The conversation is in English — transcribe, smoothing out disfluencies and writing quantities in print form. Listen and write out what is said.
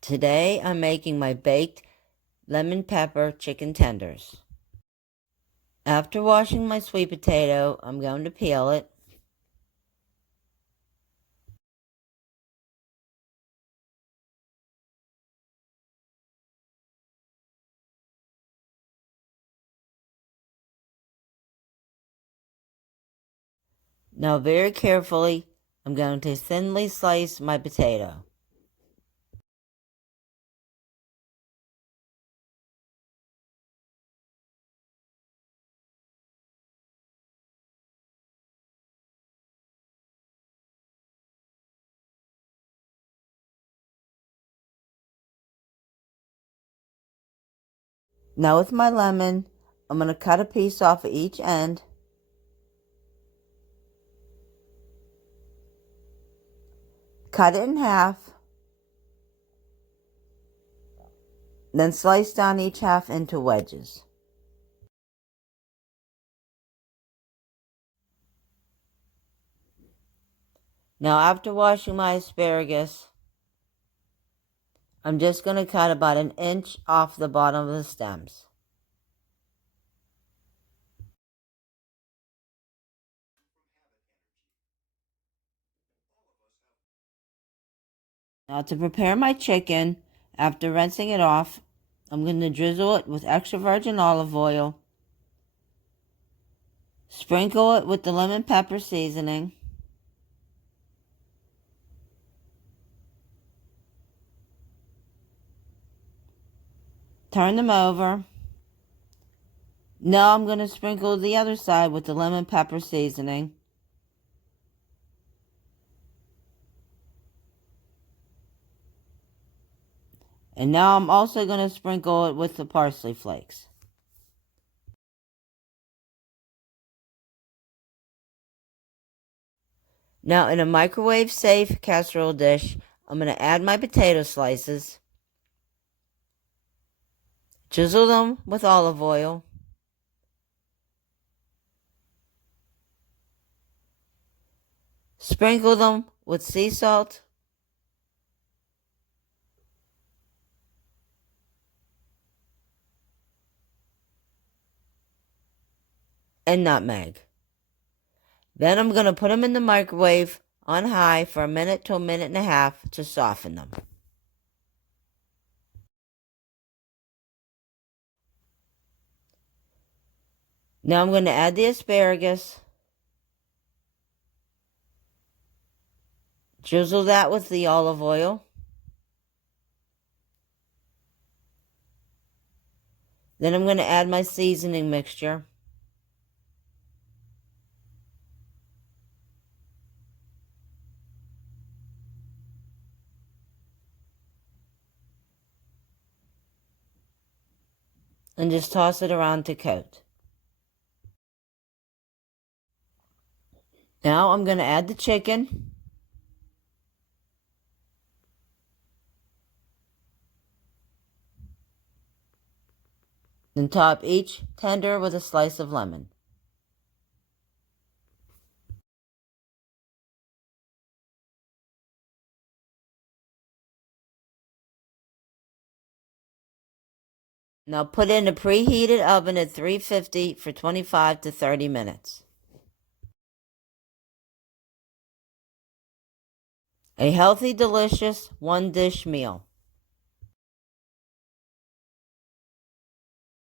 Today I'm making my baked lemon pepper chicken tenders. After washing my sweet potato, I'm going to peel it. Now very carefully, I'm going to thinly slice my potato. Now with my lemon, I'm going to cut a piece off of each end. Cut it in half. Then slice down each half into wedges. Now after washing my asparagus, I'm just going to cut about 1 inch off the bottom of the stems. Now to prepare my chicken, after rinsing it off, I'm going to drizzle it with extra virgin olive oil, sprinkle it with the lemon pepper seasoning, turn them over. Now I'm going to sprinkle the other side with the lemon pepper seasoning. And now I'm also going to sprinkle it with the parsley flakes. Now in a microwave-safe casserole dish, I'm going to add my potato slices, drizzle them with olive oil, sprinkle them with sea salt, and nutmeg. Then I'm going to put them in the microwave on high for 1 minute to 1.5 minutes to soften them. Now I'm going to add the asparagus, drizzle that with the olive oil, then I'm going to add my seasoning mixture. And just toss it around to coat. Now I'm going to add the chicken. Then top each tender with a slice of lemon. Now put in a preheated oven at 350 for 25 to 30 minutes. A healthy, delicious one-dish meal.